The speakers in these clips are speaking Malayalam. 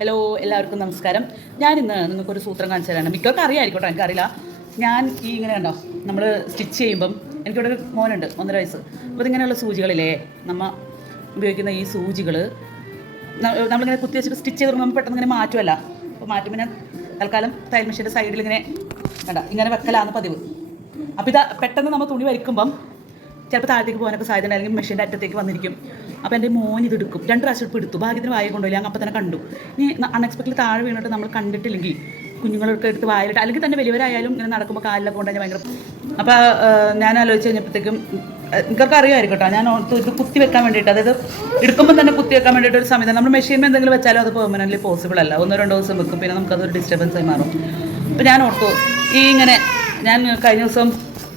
ഹലോ എല്ലാവർക്കും നമസ്കാരം. ഞാൻ ഇന്ന് നിങ്ങൾക്കൊരു സൂത്രം കാണിച്ചു തരാണ് മിക്കവർക്കും അറിയാമായിരിക്കട്ടെ എനിക്കറിയില്ല. ഞാൻ ഈ ഇങ്ങനെ കണ്ടോ നമ്മൾ സ്റ്റിച്ച് ചെയ്യുമ്പം എനിക്കിവിടെ ഒരു മോനുണ്ട് ഒന്നര വയസ്സ്. അപ്പോൾ ഇതിങ്ങനെയുള്ള സൂചികളില്ലേ നമ്മൾ ഉപയോഗിക്കുന്ന ഈ സൂചികൾ നമ്മളിങ്ങനെ കുത്തി വെച്ചിട്ട് സ്റ്റിച്ച് ചെയ്ത് തുടങ്ങുമ്പോൾ പെട്ടെന്ന് ഇങ്ങനെ മാറ്റുമല്ല അപ്പോൾ മാറ്റുമ്പോൾ ഞാൻ തൽക്കാലം തയ്യൽ മെഷീന്റെ സൈഡിൽ ഇങ്ങനെ കണ്ട ഇങ്ങനെ വെക്കലാണ് പതിവ്. അപ്പോൾ ഇത് പെട്ടെന്ന് നമ്മൾ തുണി വരയ്ക്കുമ്പം ചിലപ്പോൾ താഴത്തേക്ക് പോകാനൊക്കെ സാധ്യത അല്ലെങ്കിൽ മെഷീന്റെ അറ്റത്തേക്ക് വന്നിരിക്കും. അപ്പോൾ എന്റെ മോൻ ഇത് എടുക്കും. രണ്ട് പ്രാവശ്യം ഇപ്പോൾ എടുത്തു. ഭാഗ്യത്തിന് വായ കൊണ്ടുപോയി അങ്ങ് അപ്പം തന്നെ കണ്ടു. ഇനി അൺഎക്സ്പെക്ടഡ് താഴെ വീണിട്ട് നമ്മൾ കണ്ടിട്ടില്ലെങ്കിൽ കുഞ്ഞുങ്ങളൊക്കെ എടുത്ത് വായിലിട്ട് അല്ലെങ്കിൽ തന്നെ വലിയവരായാലും ഇങ്ങനെ നടക്കുമ്പോൾ കാലിലൊക്കെ കൊണ്ട് ഭയങ്കര അപ്പോൾ ഞാൻ ആലോചിച്ച് കഴിഞ്ഞപ്പോഴത്തേക്കും നിങ്ങൾക്ക് അറിയാമായിരിക്കും കേട്ടോ. ഞാൻ ഇത് കുത്തി വെക്കാൻ വേണ്ടിയിട്ട്. അതായത് എടുക്കുമ്പോൾ തന്നെ കുത്തി വെക്കാൻ വേണ്ടിയിട്ട് ഒരു സമയത്ത് നമ്മൾ മെഷീനിൽ എന്തെങ്കിലും വെച്ചാലും അത് പെർമനന്റ്ലി പോസിബിൾ അല്ല. ഒന്നോ രണ്ടോ ദിവസം വെക്കും. പിന്നെ നമുക്കതൊരു ഡിസ്റ്റർബൻസ് ആയി മാറും. അപ്പോൾ ഞാൻ ഓർത്തു ഈ ഇങ്ങനെ ഞാൻ കഴിഞ്ഞ ദിവസം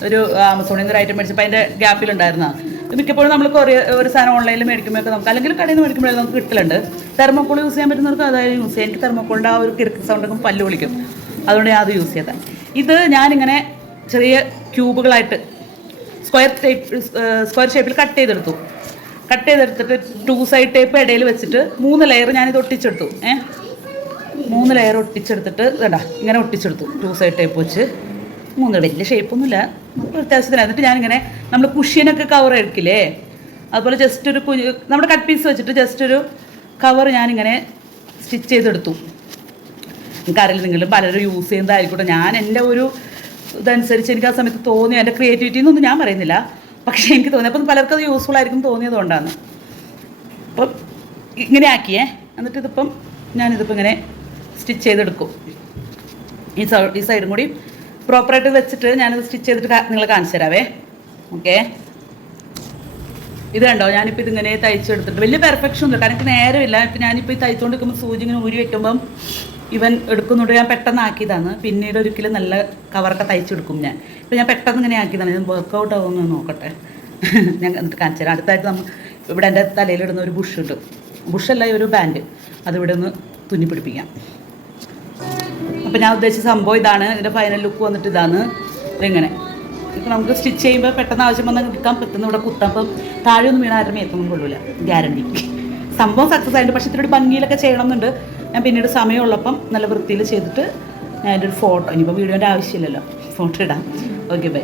ഒരു ആമസോണിൽ നിന്ന് ഒരു ഐറ്റം മേടിച്ചപ്പോൾ അതിന്റെ ഗ്യാപ്പിലുണ്ടായിരുന്നതാണ് മിക്കപ്പോഴും നമ്മൾ കുറേ ഒരു സാധനം ഓൺലൈനിൽ മേടിക്കുമ്പോഴൊക്കെ നമുക്ക് അല്ലെങ്കിൽ കടയിൽ നിന്ന് മേടിക്കുമ്പോഴേ നമുക്ക് കിട്ടലുണ്ട്. തെർമോക്കോൾ യൂസ് ചെയ്യാൻ പറ്റുന്നവർക്ക് അതായത് യൂസ് ചെയ്യാം. എനിക്ക് തെർമോക്കോളിന്റെ ആ ഒരു കിറുക്ക് സൗണ്ടൊക്കെ പല്ല് വിളിക്കും. അതുകൊണ്ട് ഞാൻ അത് യൂസ് ചെയ്തത് ഇത് ഞാനിങ്ങനെ ചെറിയ ക്യൂബുകളായിട്ട് സ്ക്വയർ ടൈപ്പ് സ്ക്വയർ ഷേപ്പിൽ കട്ട് ചെയ്തെടുത്തു. കട്ട് ചെയ്തെടുത്തിട്ട് ടു സൈഡ് ടേപ്പ് ഇടയിൽ വെച്ചിട്ട് മൂന്ന് ലെയർ ഞാനിത് ഒട്ടിച്ചെടുത്തു. ഏഹ് മൂന്ന് ലെയർ ഒട്ടിച്ചെടുത്തിട്ട് വേണ്ട ഇങ്ങനെ ഒട്ടിച്ചെടുത്തു. ടു സൈഡ് ടേപ്പ് വെച്ച്. മൂന്ന് വലിയ ഷേപ്പൊന്നുമില്ല അത്യാവശ്യത്തിന് എന്നിട്ട് ഞാനിങ്ങനെ നമ്മൾ കുഷ്യനൊക്കെ കവർ എടുക്കില്ലേ? അതുപോലെ ജസ്റ്റ് ഒരു കുഞ്ഞ് നമ്മുടെ കട്ട് പീസ് വെച്ചിട്ട് ജസ്റ്റ് ഒരു കവർ ഞാനിങ്ങനെ സ്റ്റിച്ച് ചെയ്തെടുത്തു. എനിക്കറിയില്ല നിങ്ങൾ പലരും യൂസ് ചെയ്യുന്നതായിരിക്കട്ടെ. ഞാൻ എന്റെ ഒരു ഇതനുസരിച്ച് എനിക്ക് ആ സമയത്ത് തോന്നി എന്റെ ക്രിയേറ്റിവിറ്റി എന്നൊന്നും ഞാൻ പറയുന്നില്ല. പക്ഷേ എനിക്ക് തോന്നി. അപ്പം പലർക്കും അത് യൂസ്ഫുൾ ആയിരിക്കും തോന്നിയതുകൊണ്ടാണ് അപ്പം ഇങ്ങനെ ആക്കിയേ. എന്നിട്ട് ഇതിപ്പം ഞാനിതിപ്പോൾ ഇങ്ങനെ സ്റ്റിച്ച് ചെയ്തെടുക്കും. ഈ ഈ സൈഡും കൂടി പ്രോപ്പറായിട്ട് വെച്ചിട്ട് ഞാനിത് സ്റ്റിച്ച് ചെയ്തിട്ട് നിങ്ങൾ കാണിച്ചു തരാവേ. ഓക്കെ ഇത് കണ്ടോ? ഞാനിപ്പോൾ ഇതിങ്ങനെ തയ്ച്ചെടുത്തിട്ട് വലിയ പെർഫെക്ഷൻ ഒന്നുമില്ല. കാരണം എനിക്ക് നേരമില്ല. ഇപ്പം ഞാനിപ്പോൾ ഈ തയ്ച്ചുകൊണ്ട് നിൽക്കുമ്പോൾ സൂചി ഇങ്ങനെ ഊരി വെക്കുമ്പം ഇവൻ എടുക്കുന്നുണ്ട്. ഞാൻ പെട്ടെന്ന് ആക്കിയതാണ്. പിന്നീട് ഒരിക്കലും നല്ല കവറൊക്കെ തയ്ച്ചെടുക്കും ഞാൻ. ഇപ്പം ഞാൻ പെട്ടെന്ന് ഇങ്ങനെ ആക്കിയതാണ്. ഇത് വർക്കൗട്ട് ആവുമെന്ന് നോക്കട്ടെ. ഞാൻ എന്നിട്ട് കാണിച്ചു തരാം. അടുത്തായിട്ട് നമ്മൾ ഇവിടെ എന്റെ തലയിലിടുന്ന ഒരു ബുഷ് ഉണ്ട്. ബുഷല്ല ഒരു ബാൻഡ് അതിവിടെ ഒന്ന് തുന്നി പിടിപ്പിക്കാം. അപ്പം ഞാൻ ഉദ്ദേശിച്ച സംഭവം ഇതാണ്. ഇതിന്റെ ഫൈനൽ ലുക്ക് വന്നിട്ട് ഇതാണ്. ഇതിങ്ങനെ? ഇപ്പം നമുക്ക് സ്റ്റിച്ച് ചെയ്യുമ്പോൾ പെട്ടെന്ന് ആവശ്യം വന്നാൽ എടുക്കാൻ പറ്റുന്ന ഇവിടെ കുത്താം. അപ്പം താഴെ ഒന്നും വീണ ആരും എത്തൊന്നും കൊള്ളില്ല ഗ്യാരണ്ടി സംഭവം സക്സസ് ആയിട്ട് പക്ഷേ ഇത്തിരി ഭംഗിയിലൊക്കെ ചെയ്യണമെന്നുണ്ട്. ഞാൻ പിന്നീട് സമയമുള്ളപ്പം നല്ല വൃത്തിയിൽ ചെയ്തിട്ട് ഞാൻ എന്റെ ഒരു ഫോട്ടോ ഇനിയിപ്പോൾ വീഡിയോന്റെ ആവശ്യമില്ലല്ലോ. ഫോട്ടോ ഇടാം. Okay bye